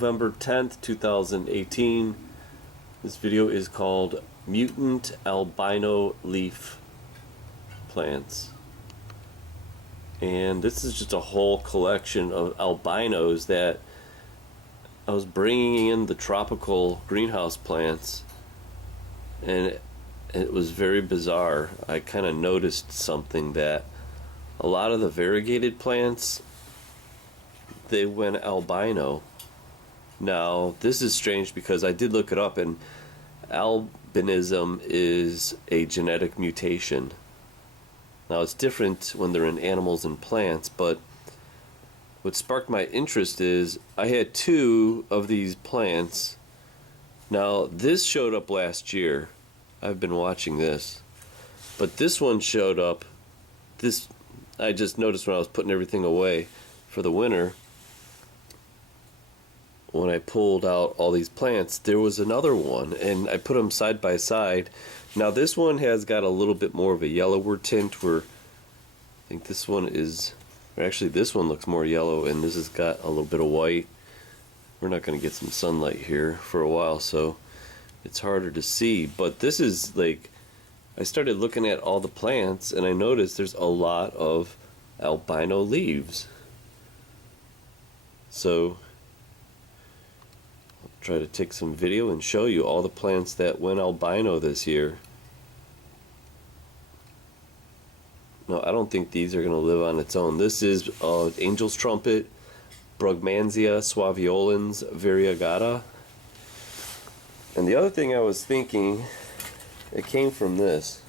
November 10th, 2018. This video is called Mutant Albino Leaf Plants. And this is just a whole collection of albinos that I was bringing in the tropical greenhouse plants, and it was very bizarre. I kind of noticed something, that a lot of the variegated plants, they went albino. Now this is strange because I did look it up, and albinism is a genetic mutation. Now it's different when they're in animals and plants, but what sparked my interest is I had two of these plants. Now this showed up last year. I've been watching this, but this one showed up. This I just noticed when I was putting everything away for the winter. When I pulled out all these plants, there was another one, and I put them side by side. Now this one has got a little bit more of a yellower tint, where I think this one is, or actually this one looks more yellow, and this has got a little bit of white. We're not going to get some sunlight here for a while, so it's harder to see. But this is like, I started looking at all the plants, and I noticed there's a lot of albino leaves. So I'll try to take some video and show you all the plants that went albino this year. No, I don't think these are going to live on its own. This is Angel's Trumpet, Brugmansia suaveolens variegata. And the other thing I was thinking, it came from this.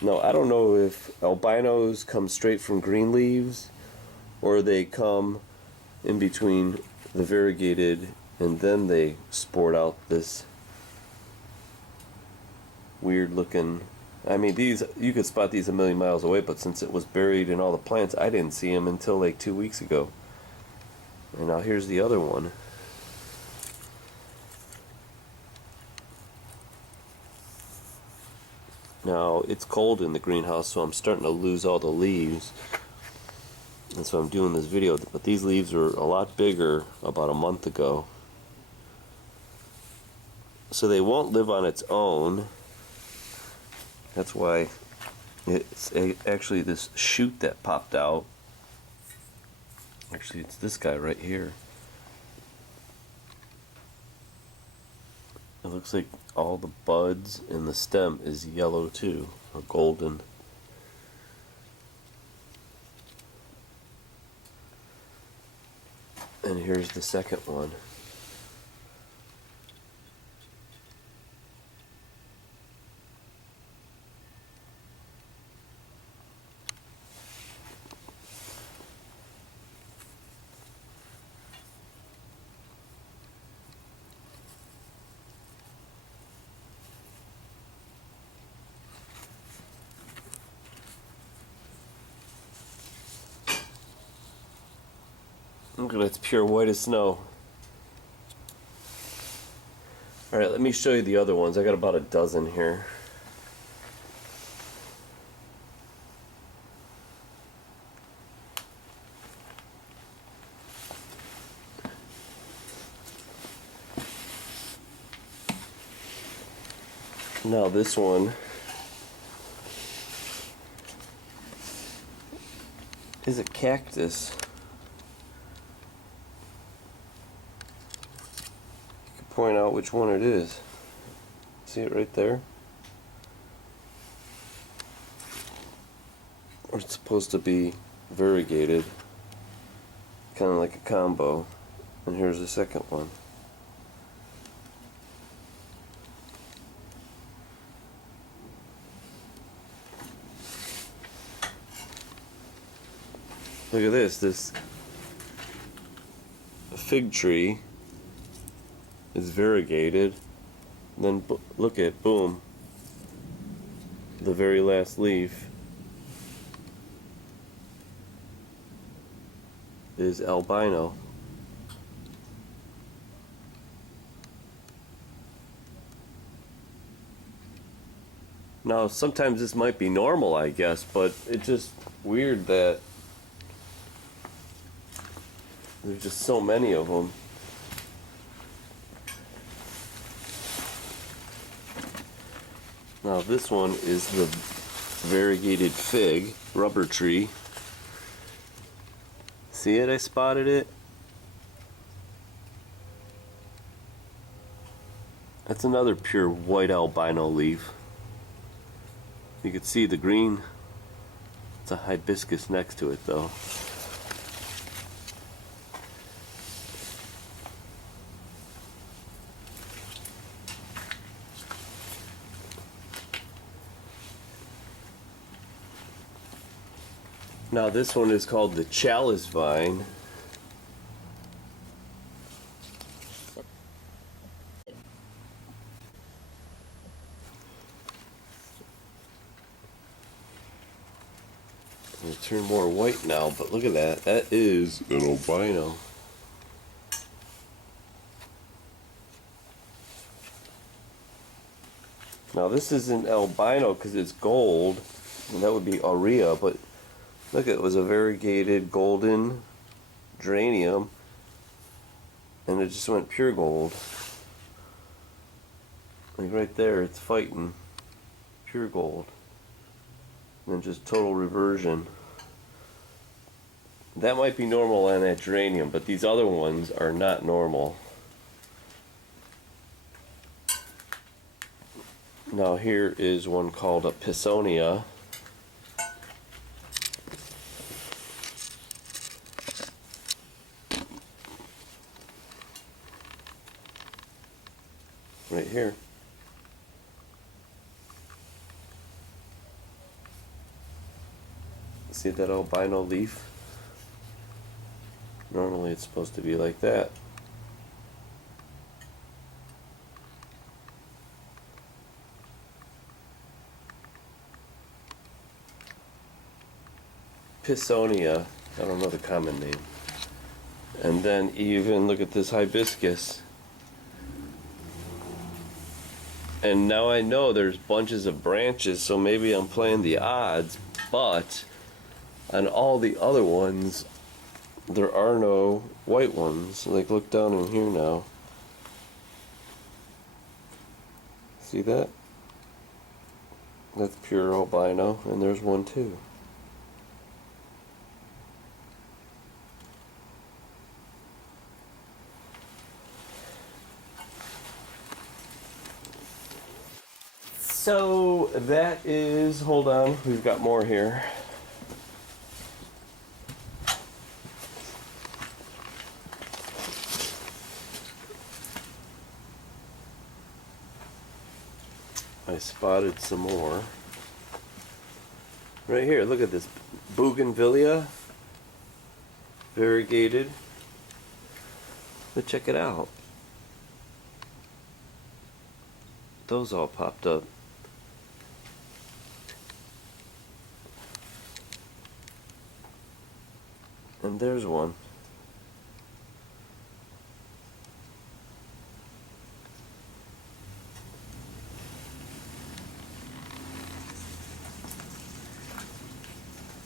Now, I don't know if albinos come straight from green leaves, or they come in between the variegated and then they sport out this weird looking. I mean, these, you could spot these a million miles away, but since it was buried in all the plants, I didn't see them until like 2 weeks ago. And now here's the other one. Now it's cold in the greenhouse, so I'm starting to lose all the leaves, and so I'm doing this video. But these leaves were a lot bigger about a month ago, so they won't live on its own. That's why it's actually this shoot that popped out. Actually, it's this guy right here. It looks like all the buds and the stem is yellow too, or golden. And here's the second one. Look at it, it's pure white as snow. Alright, let me show you the other ones. I got about a dozen here. Now this one is a cactus. Point out which one it is. See it right there? Or it's supposed to be variegated, kind of like a combo. And here's the second one. Look at this fig tree is variegated. Then look at, boom, the very last leaf is albino. Now, sometimes this might be normal, I guess, but it's just weird that there's just so many of them. Now this one is the variegated fig, rubber tree. See it? I spotted it. That's another pure white albino leaf. You can see the green. It's a hibiscus next to it though. Now this one is called the chalice vine. They turn more white now, but look at that. That is an albino. Now this isn't albino because it's gold, and that would be aurea, but look, it was a variegated golden geranium, and it just went pure gold. Like right there, it's fighting pure gold. And then just total reversion. That might be normal on that geranium, but these other ones are not normal. Now here is one called a Pisonia. Right here. See that albino leaf? Normally it's supposed to be like that. Pisonia, I don't know the common name. And then even look at this hibiscus. And now I know there's bunches of branches, so maybe I'm playing the odds, but on all the other ones, there are no white ones. Like, look down in here now. See that? That's pure albino, and there's one too. So that is, hold on, we've got more here. I spotted some more. Right here, look at this. Bougainvillea. Variegated. But check it out. Those all popped up. And there's one.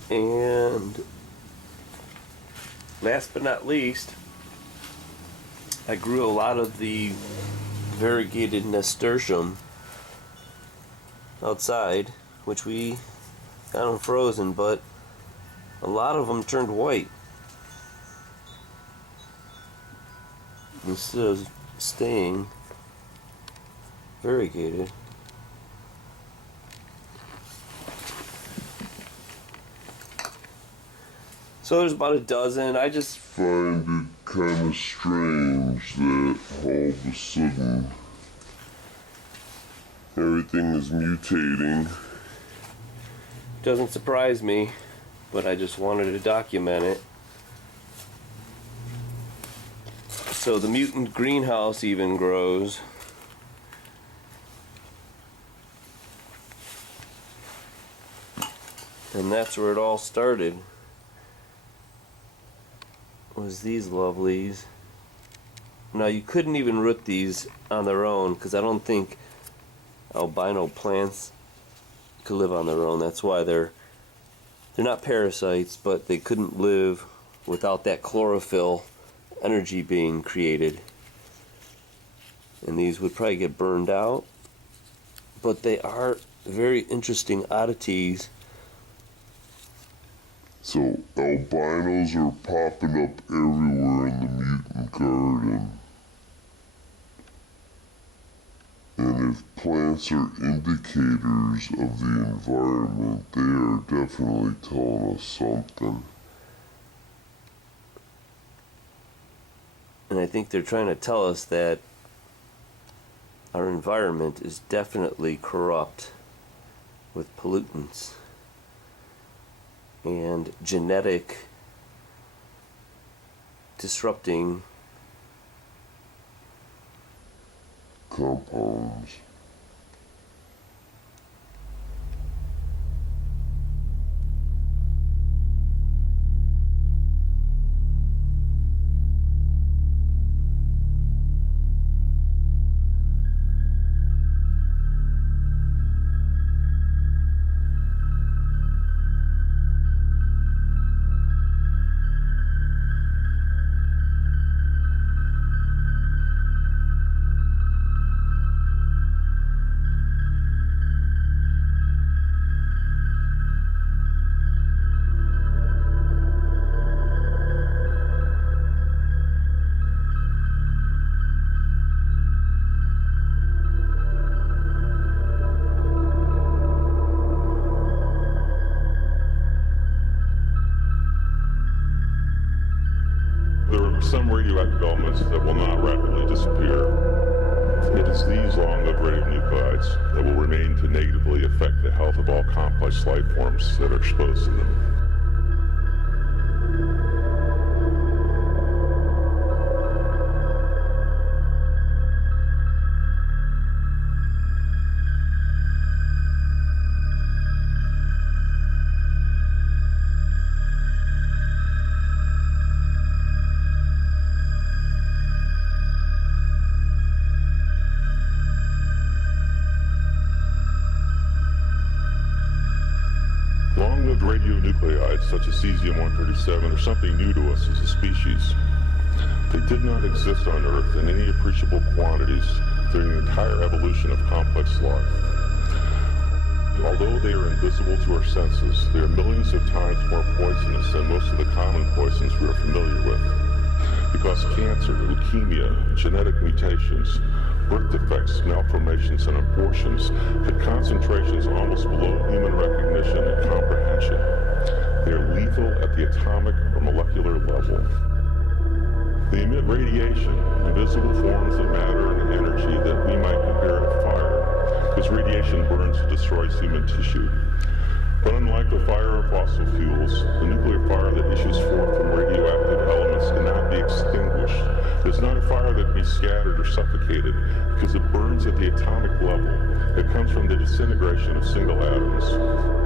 And last but not least, I grew a lot of the variegated nasturtium outside, which we got them frozen, but a lot of them turned white instead of staying variegated. So there's about a dozen. I just find it kind of strange that all of a sudden everything is mutating. doesn't surprise me, but I just wanted to document it. So the mutant greenhouse even grows. And that's where it all started. Was these lovelies. Now you couldn't even root these on their own because I don't think albino plants could live on their own. That's why they're not parasites, but they couldn't live without that chlorophyll energy being created. And these would probably get burned out. but they are very interesting oddities. So albinos are popping up everywhere in the mutant garden. And if plants are indicators of the environment, they are definitely telling us something. And I think they're trying to tell us that our environment is definitely corrupt with pollutants and genetic disrupting Compounds. There are some radioactive elements that will not rapidly disappear. It is these long-lived radionuclides that will remain to negatively affect the health of all complex life forms that are exposed to them. Long-lived radionuclides such as cesium-137 are something new to us as a species. They did not exist on Earth in any appreciable quantities during the entire evolution of complex life. Although they are invisible to our senses, they are millions of times more poisonous than most of the common poisons we are familiar with. Because cancer, leukemia, genetic mutations, birth defects, malformations, and abortions had concentrations almost below human recognition and comprehension. They are lethal at the atomic or molecular level. They emit radiation, invisible forms of matter and energy that we might compare to fire, because radiation burns and destroys human tissue. But unlike the fire of fossil fuels, the nuclear fire that issues forth from radioactive elements cannot be extinguished. It is not a fire that can be scattered or suffocated, because it burns at the atomic level. It comes from the disintegration of single atoms.